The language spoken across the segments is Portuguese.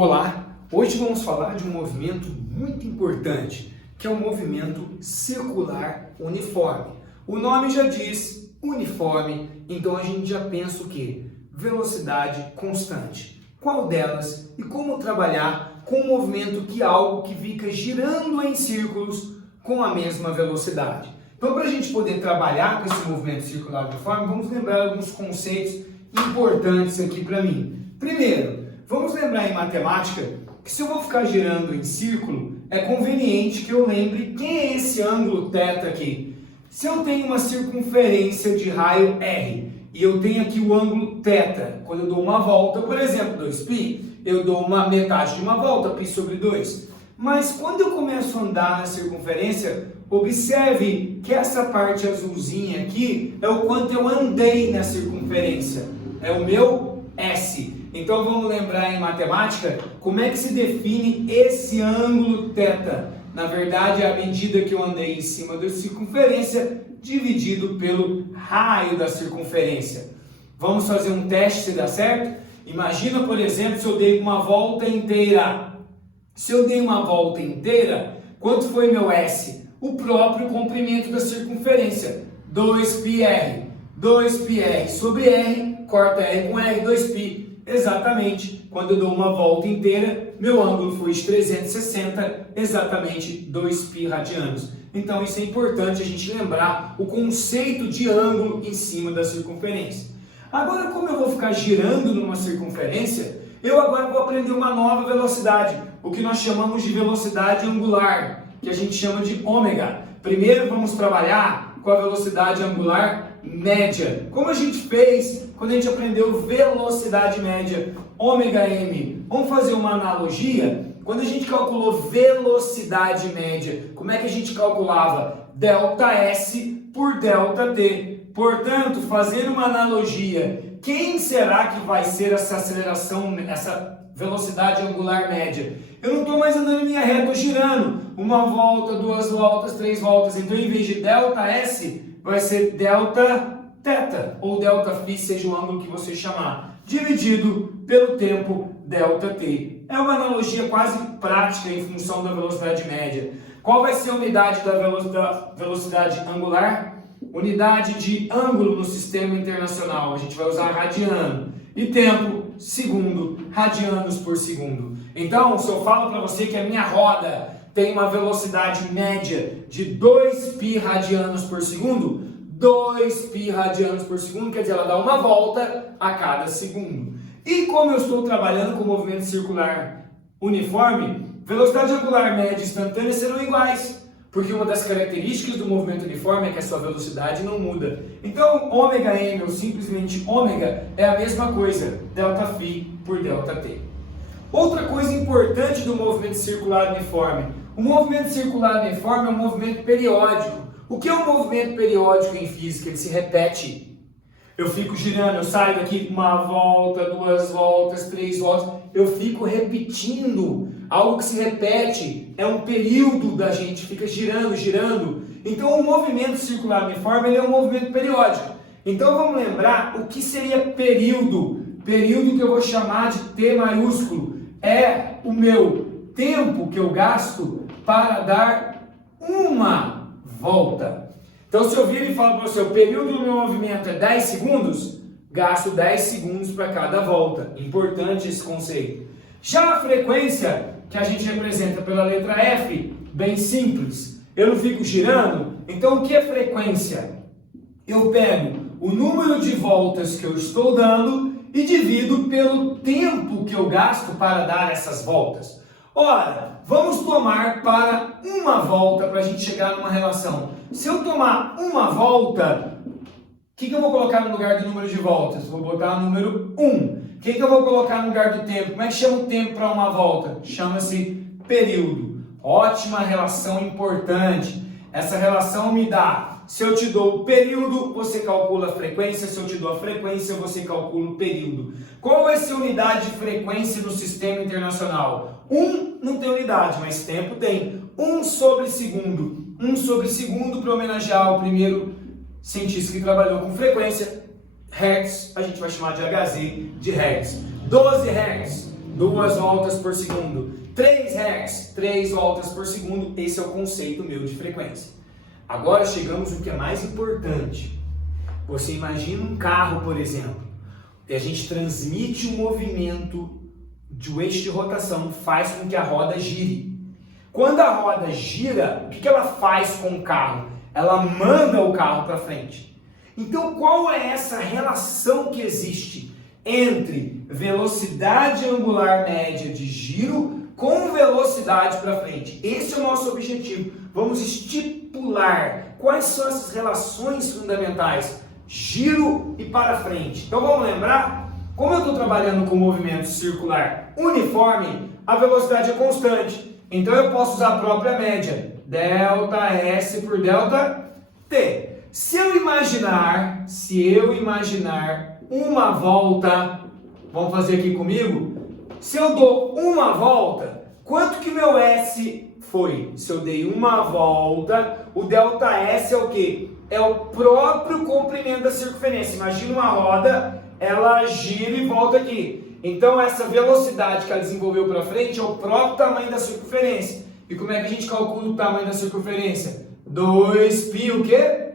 Olá, hoje vamos falar de um movimento muito importante, que é o movimento circular uniforme. O nome já diz uniforme, então a gente já pensa o quê? Velocidade constante. Qual delas e como trabalhar com um movimento que é algo que fica girando em círculos com a mesma velocidade. Então, para a gente poder trabalhar com esse movimento circular uniforme, vamos lembrar alguns conceitos importantes aqui para mim. Primeiro, vamos lembrar em matemática que se eu vou ficar girando em círculo, é conveniente que eu lembre quem é esse ângulo θ aqui. Se eu tenho uma circunferência de raio R e eu tenho aqui o ângulo θ, quando eu dou uma volta, por exemplo, 2π, eu dou uma metade de uma volta, π sobre 2. Mas quando eu começo a andar na circunferência, observe que essa parte azulzinha aqui é o quanto eu andei na circunferência. É o meu S. Então vamos lembrar em matemática como é que se define esse ângulo θ. Na verdade, é a medida que eu andei em cima da circunferência dividido pelo raio da circunferência. Vamos fazer um teste se dá certo? Imagina, por exemplo, se eu dei uma volta inteira. Se eu dei uma volta inteira, quanto foi meu S? O próprio comprimento da circunferência, 2πr. 2πr sobre r, corta r com r, 2π. Exatamente, quando eu dou uma volta inteira, meu ângulo foi de 360, exatamente 2π radianos. Então isso é importante a gente lembrar o conceito de ângulo em cima da circunferência. Agora, como eu vou ficar girando numa circunferência, eu agora vou aprender uma nova velocidade, o que nós chamamos de velocidade angular, que a gente chama de ômega. Primeiro vamos trabalhar com a velocidade angular média, como a gente fez quando a gente aprendeu velocidade média, ômega m. Vamos fazer uma analogia? Quando a gente calculou velocidade média, como é que a gente calculava? ΔS por ΔT. Portanto, fazendo uma analogia, quem será que vai ser essa aceleração, essa velocidade angular média? Eu não estou mais andando em linha reta, estou girando. Uma volta, duas voltas, três voltas. Então, em vez de ΔS, vai ser Δθ, ou Δφ, seja o ângulo que você chamar, dividido pelo tempo ΔT. É uma analogia quase prática em função da velocidade média. Qual vai ser a unidade da velocidade angular? Unidade de ângulo no sistema internacional, a gente vai usar radiano. E tempo, segundo, radianos por segundo. Então, se eu falo para você que a minha roda tem uma velocidade média de 2π radianos por segundo, 2π radianos por segundo, quer dizer, ela dá uma volta a cada segundo. E como eu estou trabalhando com movimento circular uniforme, velocidade angular média e instantânea serão iguais. Porque uma das características do movimento uniforme é que a sua velocidade não muda. Então, ômega m, ou simplesmente ômega, é a mesma coisa, Δφ por ΔT. Outra coisa importante do movimento circular uniforme. O movimento circular uniforme é um movimento periódico. O que é um movimento periódico em física? Ele se repete. Eu fico girando, eu saio daqui uma volta, duas voltas, três voltas. Eu fico repetindo. Algo que se repete, é um período da gente, fica girando, girando. Então o movimento circular uniforme ele é um movimento periódico. Então vamos lembrar o que seria período. Período que eu vou chamar de T maiúsculo. É o meu tempo que eu gasto para dar uma volta. Então se eu vir e falo para você, o período do meu movimento é 10 segundos, gasto 10 segundos para cada volta. Importante esse conceito. Já a frequência, que a gente representa pela letra F, bem simples. Eu não fico girando, então o que é frequência? Eu pego o número de voltas que eu estou dando e divido pelo tempo que eu gasto para dar essas voltas. Ora, vamos tomar para uma volta para a gente chegar numa relação. Se eu tomar uma volta, o que eu vou colocar no lugar do número de voltas? Vou botar o número 1. O que eu vou colocar no lugar do tempo? Como é que chama o tempo para uma volta? Chama-se período. Ótima relação importante. Essa relação me dá, se eu te dou o período, você calcula a frequência. Se eu te dou a frequência, você calcula o período. Qual vai ser a unidade de frequência no sistema internacional? 1 não tem unidade, mas tempo tem. 1 sobre segundo. 1 sobre segundo para homenagear o primeiro cientista que trabalhou com frequência. Hertz, a gente vai chamar de Hz, de Hertz. 12 Hz. 2 voltas por segundo. 3 Hz, 3 voltas por segundo. Esse é o conceito meu de frequência. Agora chegamos no que é mais importante. Você imagina um carro, por exemplo, e a gente transmite o movimento do eixo de rotação, faz com que a roda gire. Quando a roda gira, o que ela faz com o carro? Ela manda o carro para frente. Então, qual é essa relação que existe entre velocidade angular média de giro com velocidade para frente? Esse é o nosso objetivo. Vamos estipular quais são essas relações fundamentais, giro e para frente. Então, vamos lembrar? Como eu estou trabalhando com movimento circular uniforme, a velocidade é constante. Então, eu posso usar a própria média, ΔS por ΔT. Se eu imaginar uma volta, vamos fazer aqui comigo? Se eu dou uma volta, quanto que meu S foi? Se eu dei uma volta, o ΔS é o quê? É o próprio comprimento da circunferência. Imagina uma roda, ela gira e volta aqui. Então essa velocidade que ela desenvolveu para frente é o próprio tamanho da circunferência. E como é que a gente calcula o tamanho da circunferência? 2π o quê?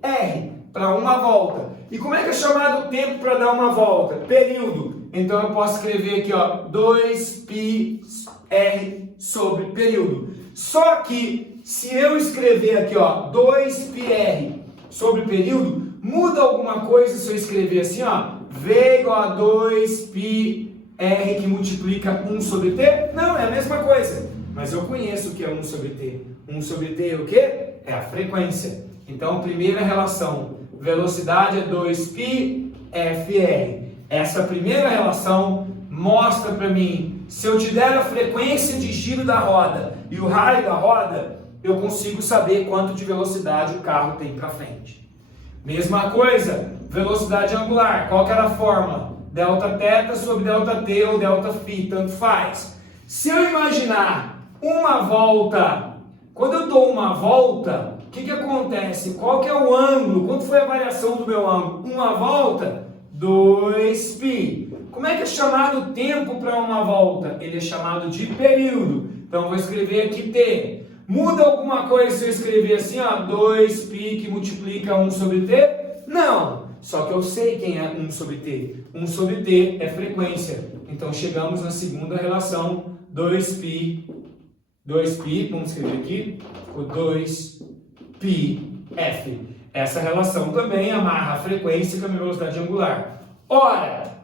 R, para uma volta. E como é que é chamado o tempo para dar uma volta? Período. Então eu posso escrever aqui, ó, 2πr sobre período. Só que se eu escrever aqui, ó, 2πr sobre período, muda alguma coisa se eu escrever assim, ó, V igual a 2πr que multiplica 1 sobre t? Não, é a mesma coisa. Mas eu conheço o que é 1 sobre t. 1 sobre t é o quê? É a frequência. Então, primeira relação, velocidade é 2πfr. Essa primeira relação mostra para mim, se eu te der a frequência de giro da roda e o raio da roda, eu consigo saber quanto de velocidade o carro tem para frente. Mesma coisa, velocidade angular. Qual que era a fórmula? Δθ sobre ΔT ou Δφ, tanto faz. Se eu imaginar uma volta, quando eu dou uma volta, o que acontece? Qual que é o ângulo? Quanto foi a variação do meu ângulo? Uma volta, 2π. Como é que é chamado o tempo para uma volta? Ele é chamado de período. Então, eu vou escrever aqui T. Muda alguma coisa se eu escrever assim, ó, 2π que multiplica 1 sobre T? Não. Só que eu sei quem é 1 sobre T. 1 sobre T é frequência. Então, chegamos na segunda relação, 2π, vamos escrever aqui, o 2πf. Essa relação também amarra a frequência com a velocidade angular. Ora,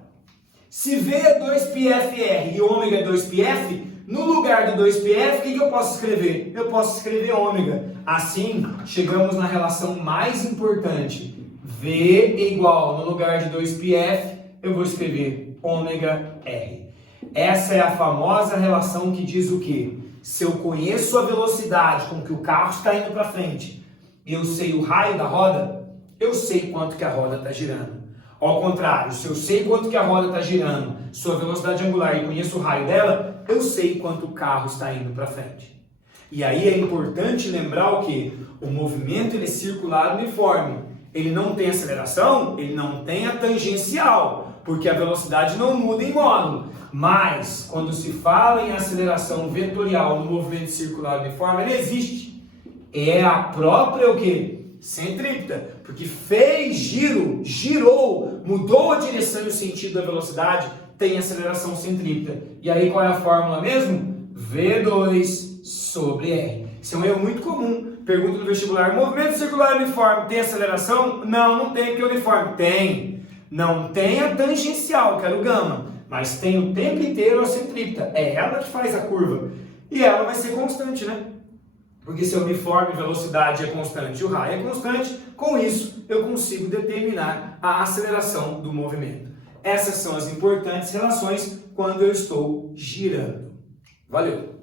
se V é 2πfr e ômega é 2πf, no lugar do 2πf, o que eu posso escrever? Eu posso escrever ômega. Assim, chegamos na relação mais importante. V é igual, no lugar de 2πf, eu vou escrever ômega r. Essa é a famosa relação que diz o quê? Se eu conheço a velocidade com que o carro está indo para frente, eu sei o raio da roda, eu sei quanto que a roda está girando. Ao contrário, se eu sei quanto que a roda está girando, sua velocidade angular e conheço o raio dela, eu sei quanto o carro está indo para frente. E aí é importante lembrar o que? O movimento ele é circular uniforme. Ele não tem aceleração, ele não tem a tangencial, porque a velocidade não muda em módulo. Mas, quando se fala em aceleração vetorial no movimento circular uniforme, ele existe. É a própria o quê? Centrípeta. Porque fez giro, girou, mudou a direção e o sentido da velocidade, tem aceleração centrípeta. E aí qual é a fórmula mesmo? V2 sobre R. Isso é um erro muito comum. Pergunta no vestibular, movimento circular uniforme tem aceleração? Não, não tem, porque é uniforme. Tem. Não tem a tangencial, que era o gama. Mas tem o tempo inteiro a centrípeta. É ela que faz a curva. E ela vai ser constante, né? Porque se a uniforme velocidade é constante e o raio é constante, com isso eu consigo determinar a aceleração do movimento. Essas são as importantes relações quando eu estou girando. Valeu!